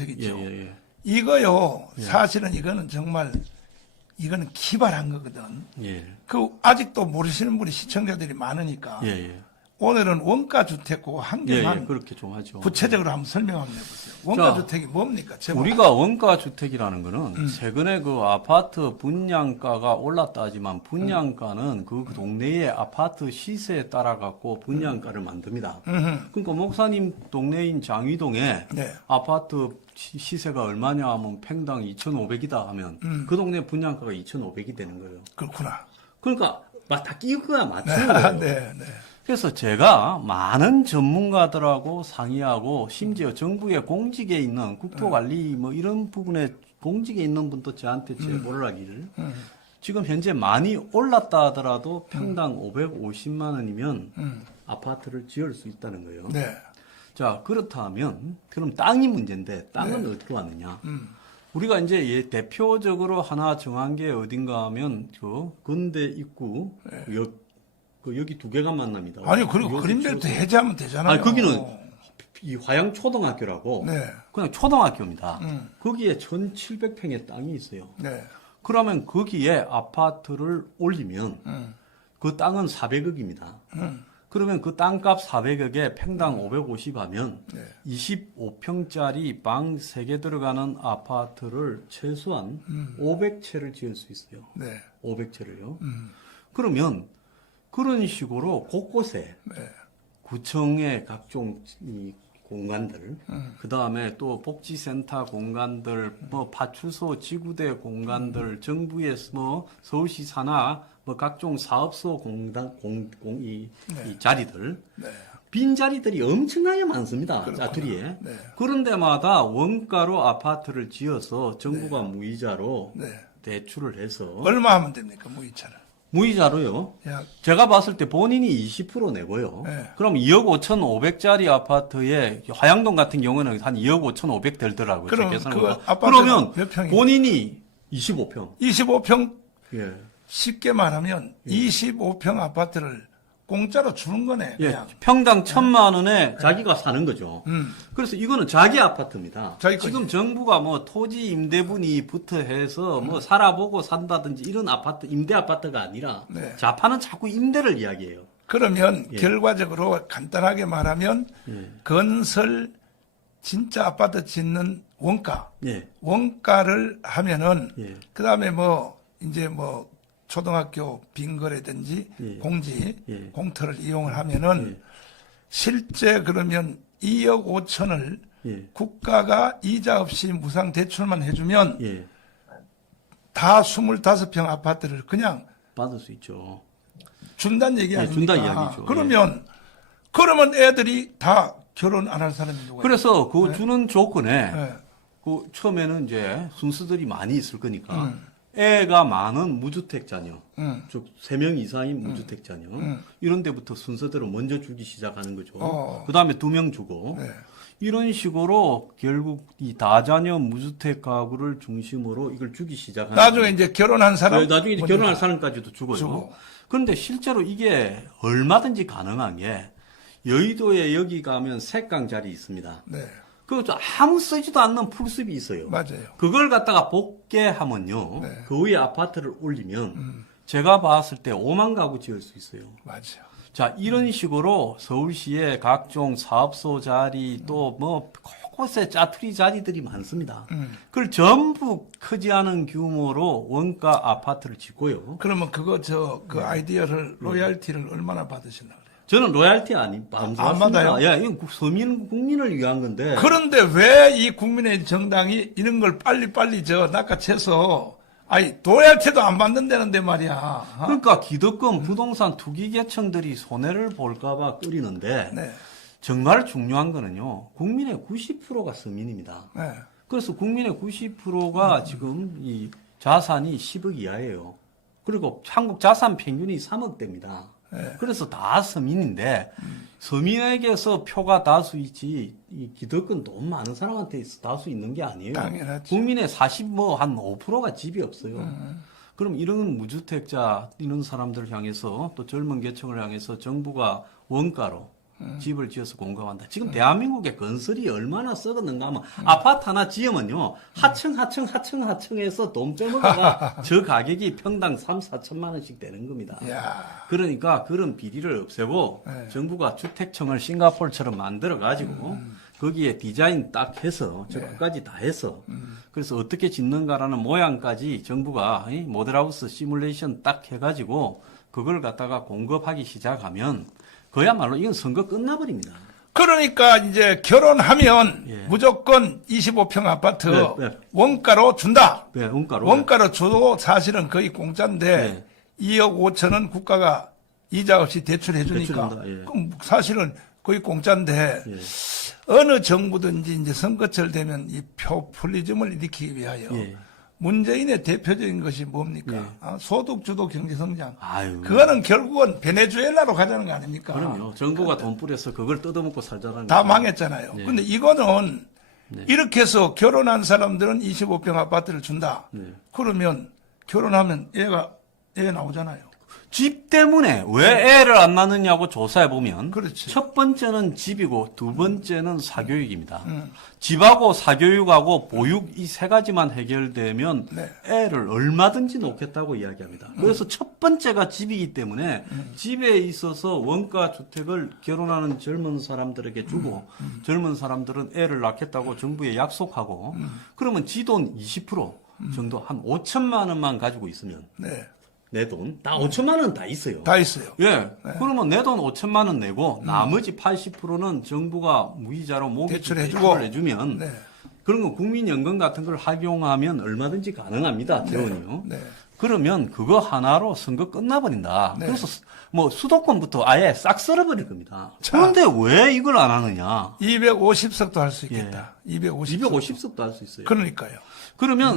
되겠죠. 예. 이거요. 예. 사실은 이거는 정말 이거는 기발한 거거든. 예. 그 아직도 모르시는 분이 시청자들이 많으니까 예. 오늘은 원가 주택 그거 한 개만 그렇게 좀 하죠. 구체적으로 한번 설명 한번 해보세요. 원가 주택이 뭡니까? 제목. 우리가 원가 주택이라는 거는 최근에 그 아파트 분양가가 올랐다 하지만 분양가는 그 동네의 아파트 시세에 따라 갖고 분양가를 만듭니다. 그러니까 목사님 동네인 장위동에 네. 아파트 시세가 얼마냐 하면 평당 2,500이다 하면 그 동네 분양가가 2,500이 되는 거예요. 그렇구나. 그러니까 다 끼고야 맞추는 거예요. 네. 그래서 제가 많은 전문가들하고 상의하고 심지어 정부의 공직에 있는 국토관리 뭐 이런 부분에 공직에 있는 분도 저한테 제보를 하기를 지금 현재 많이 올랐다 하더라도 평당 550만 원이면 아파트를 지을 수 있다는 거예요. 네. 자, 그렇다면 그럼 땅이 문제인데 땅은 어디로 왔느냐? 우리가 이제 대표적으로 하나 정한 게 어딘가 하면 그 근대 입구 여기 두 개가 만납니다. 아니 그리고 그림벨트 해제하면 되잖아요. 아니, 거기는 이 화양 초등학교라고 네. 그냥 초등학교입니다. 거기에 1,700평의 땅이 있어요. 네. 그러면 거기에 아파트를 올리면 그 땅은 400억입니다. 그러면 그 땅값 400억에 평당 550 하면 네. 25평짜리 방 3개 들어가는 아파트를 최소한 500채를 지을 수 있어요. 네. 500채를요. 그러면 그런 식으로 곳곳에 네. 구청의 각종 이 공간들, 그 다음에 또 복지센터 공간들, 뭐 파출소, 지구대 공간들, 정부의 뭐 서울시 산하 뭐 각종 사업소 이 자리들, 네. 빈 자리들이 엄청나게 많습니다. 그렇구나. 짜투리에. 네. 그런 데마다 원가로 아파트를 지어서 정부가 무이자로 네. 대출을 해서 얼마 하면 됩니까 무이차를? 무이자로요. 야, 제가 봤을 때 본인이 20% 내고요. 네. 그럼 2억 5,500짜리 아파트에 화양동 같은 경우는 한 2억 5,500 들더라고요. 그럼 제 계산으로. 그 아파트는 그러면 몇 평이에요? 본인이 25평. 25평 예. 쉽게 말하면 25평 아파트를 공짜로 주는 거네. 예. 그냥. 평당 1,000만 원에 자기가 사는 거죠. 음. 그래서 이거는 자기 아파트입니다. 자기 지금 거지. 정부가 뭐 토지 임대분이부터 해서 뭐 살아보고 산다든지 이런 아파트, 임대 아파트가 아니라 네. 좌파는 자꾸 임대를 이야기해요. 그러면 예. 결과적으로 간단하게 말하면 예. 건설 진짜 아파트 짓는 원가, 예. 원가를 하면은 예. 그다음에 뭐 이제 뭐 초등학교 빈거라든지 예. 공지, 예. 공터를 이용을 하면은 실제 그러면 2억 5천을 예. 국가가 이자 없이 무상 대출만 해주면 예. 다 25평 아파트를 그냥 받을 수 있죠. 준다는 얘기 예, 아닙니까? 준다 이야기죠. 그러면 애들이 다 결혼 안 할 사람이 누가 그래서 그 주는 조건에 네. 그 처음에는 이제 순수들이 많이 있을 거니까 애가 많은 무주택 자녀, 즉 3명 이상인 무주택 자녀 이런 데부터 순서대로 먼저 주기 시작하는 거죠. 그 다음에 2명 주고 네. 이런 식으로 결국 이 다자녀 무주택 가구를 중심으로 이걸 주기 시작하는 나중에 거예요. 이제 결혼한 사람 네, 나중에 이제 먼저 결혼할 사람까지도 주고요. 주고. 그런데 실제로 이게 얼마든지 가능한 게 여의도에 여기 가면 색강 자리 있습니다. 네. 그 아무 쓰지도 않는 풀숲이 있어요. 맞아요. 그걸 갖다가 복개하면요. 네. 그 위에 아파트를 올리면 제가 봤을 때 5만 가구 지을 수 있어요. 맞아요. 자, 이런 식으로 서울시의 각종 사업소 자리 또 뭐 곳곳에 짜투리 자리들이 많습니다. 그걸 전부 크지 않은 규모로 원가 아파트를 짓고요. 그러면 그거 그 네. 아이디어를 로얄티를 얼마나 받으시나 그래요? 저는 로얄티 안 안 받아요? 야, 이건 서민 국민을 위한 건데. 그런데 왜 이 국민의 정당이 이런 걸 빨리빨리 낚아채서 아니 로얄티도 안 받는다는데 말이야. 어? 그러니까 기득권 부동산 투기 계층들이 손해를 볼까봐 끓이는데 네. 정말 중요한 거는요. 국민의 90%가 서민입니다. 네. 그래서 국민의 90%가 지금 이 자산이 10억 이하예요. 그리고 한국 자산 평균이 3억대입니다. 네. 그래서 다 서민인데 서민에게서 표가 다수이지 이 기득권 돈 많은 사람한테 다수 있는 게 아니에요. 당연하죠. 국민의 40한 5%가 집이 없어요. 그럼 이런 무주택자 이런 사람들을 향해서 또 젊은 계층을 향해서 정부가 원가로 집을 지어서 공급한다. 지금 대한민국의 건설이 얼마나 썩었는가 하면 아파트 하나 지으면요. 하층해서 돈 빼먹어가 저 가격이 평당 3, 4천만 원씩 되는 겁니다. 야. 그러니까 그런 비리를 없애고 네. 정부가 주택청을 싱가포르처럼 만들어 가지고 거기에 디자인 딱 해서 저 끝까지 다 해서 그래서 어떻게 짓는가라는 모양까지 정부가 이 모델하우스 시뮬레이션 딱 해가지고 그걸 갖다가 공급하기 시작하면 그야말로 이건 선거 끝나버립니다. 그러니까 이제 결혼하면 예. 무조건 25평 아파트 네, 네. 원가로 준다. 네, 원가로. 원가로 줘도 사실은 거의 공짜인데 네. 2억 5천은 국가가 이자 없이 대출해 주니까 대출한다, 예. 그럼 사실은 거의 공짜인데 예. 어느 정부든지 이제 선거철 되면 이 포퓰리즘을 일으키기 위하여 예. 문재인의 대표적인 것이 뭡니까? 예. 소득주도 경제성장. 아유. 그거는 결국은 베네수엘라로 가자는 거 아닙니까? 그럼요. 정부가 돈 뿌려서 그걸 뜯어먹고 살자는 다 거죠. 망했잖아요. 네. 근데 이거는 네. 이렇게 해서 결혼한 사람들은 25평 아파트를 준다. 네. 그러면 결혼하면 애 나오잖아요. 집 때문에 왜 애를 안 낳느냐고 조사해 보면 그렇지. 첫 번째는 집이고 두 번째는 사교육입니다. 집하고 사교육하고 보육 이 세 가지만 해결되면 네. 애를 얼마든지 놓겠다고 이야기합니다. 그래서 첫 번째가 집이기 때문에 집에 있어서 원가 주택을 결혼하는 젊은 사람들에게 주고 젊은 사람들은 애를 낳겠다고 정부에 약속하고 그러면 지 돈 20% 정도 한 5천만 원만 가지고 있으면 네. 내 돈 다 5천만 원 다 있어요. 다 있어요. 예. 그러면 내 돈 5천만 원 내고 나머지 80%는 정부가 무이자로 모기 대출해주고. 해주면 네. 그런 거 국민연금 같은 걸 활용하면 얼마든지 가능합니다. 재원이요. 네. 그러면 그거 하나로 선거 끝나버린다. 네. 그래서 뭐 수도권부터 아예 싹 썰어버릴 겁니다. 자. 그런데 왜 이걸 안 하느냐? 250석도 할 수 있겠다. 250석. 250석도 할 수 있어요. 그러니까요. 그러면